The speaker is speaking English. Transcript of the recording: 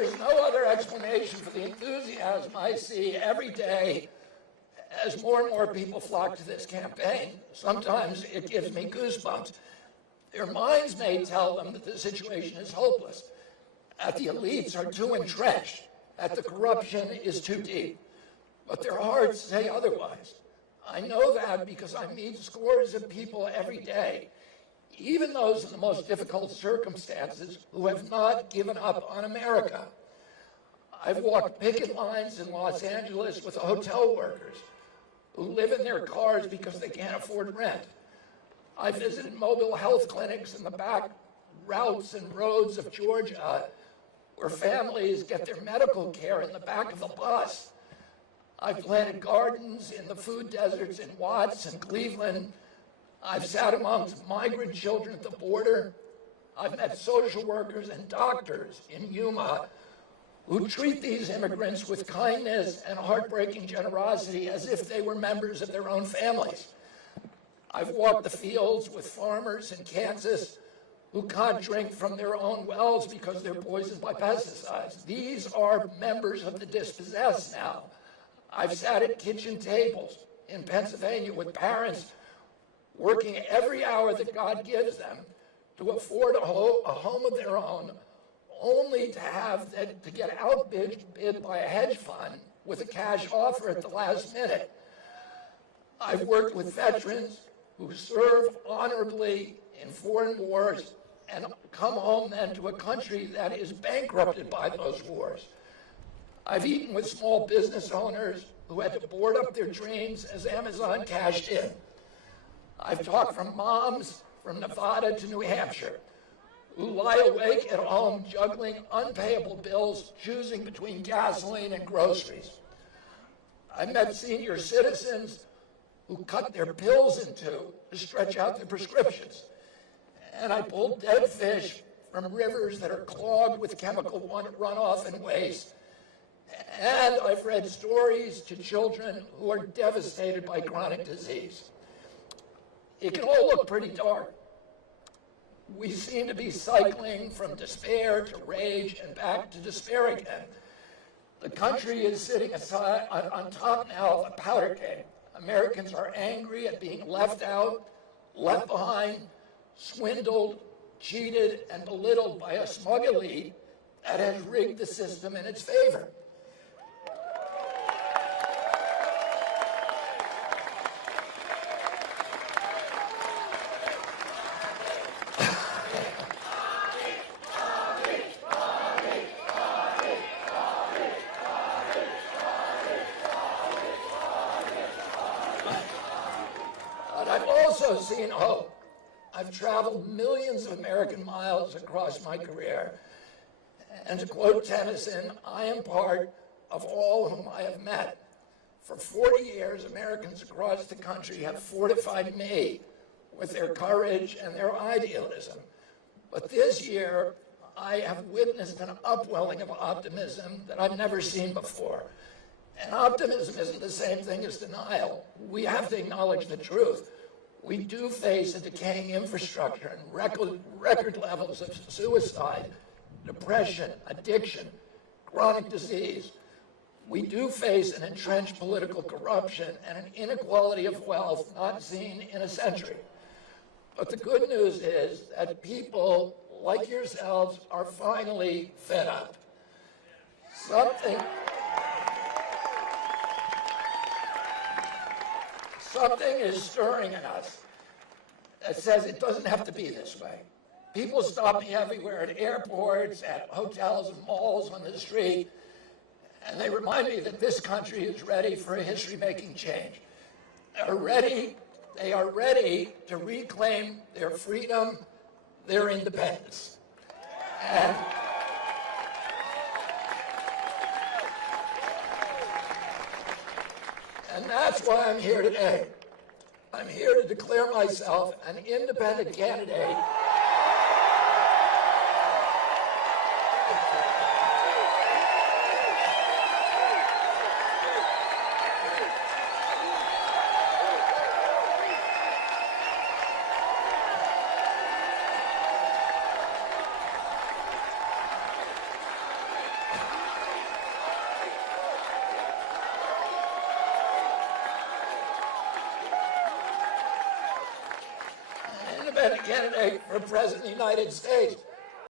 There's no other explanation for the enthusiasm I see every day as more and more people flock to this campaign. Sometimes it gives me goosebumps. Their minds may tell them that the situation is hopeless, that the elites are too entrenched, that the corruption is too deep. But their hearts say otherwise. I know that because I meet scores of people every day, even those in the most difficult circumstances, who have not given up on America. I've walked picket lines in Los Angeles with hotel workers who live in their cars because they can't afford rent. I visited mobile health clinics in the back routes and roads of Georgia where families get their medical care in the back of a bus. I've planted gardens in the food deserts in Watts and Cleveland. I've sat amongst migrant children at the border. I've met social workers and doctors in Yuma who treat these immigrants with kindness and heartbreaking generosity as if they were members of their own families. I've walked the fields with farmers in Kansas who can't drink from their own wells because they're poisoned by pesticides. These are members of the dispossessed now. I've sat at kitchen tables in Pennsylvania with parents working every hour that God gives them to afford a home of their own, only to have to get outbid by a hedge fund with a cash offer at the last minute. I've worked with veterans who serve honorably in foreign wars and come home then to a country that is bankrupted by those wars. I've eaten with small business owners who had to board up their dreams as Amazon cashed in. I've talked from moms from Nevada to New Hampshire who lie awake at home juggling unpayable bills, choosing between gasoline and groceries. I met senior citizens who cut their pills in two to stretch out their prescriptions. And I pulled dead fish from rivers that are clogged with chemical runoff and waste. And I've read stories to children who are devastated by chronic disease. It can all look pretty dark. We seem to be cycling from despair to rage and back to despair again. The country is sitting on top now of a powder keg. Americans are angry at being left out, left behind, swindled, cheated, and belittled by a smug elite that has rigged the system in its favor. Seen hope. I've traveled millions of American miles across my career. And to quote Tennyson, I am part of all whom I have met. For 40 years, Americans across the country have fortified me with their courage and their idealism. But this year, I have witnessed an upwelling of optimism that I've never seen before. And optimism isn't the same thing as denial. We have to acknowledge the truth. We do face a decaying infrastructure and record levels of suicide, depression, addiction, chronic disease. We do face an entrenched political corruption and an inequality of wealth not seen in a century. But the good news is that people like yourselves are finally fed up. Something is stirring in us that says it doesn't have to be this way. People stop me everywhere at airports, at hotels and malls, on the street, and they remind me that this country is ready for a history-making change. They are ready to reclaim their freedom, their independence. And that's why I'm here today. I'm here to declare myself an independent candidate. independent candidate for President of the United States.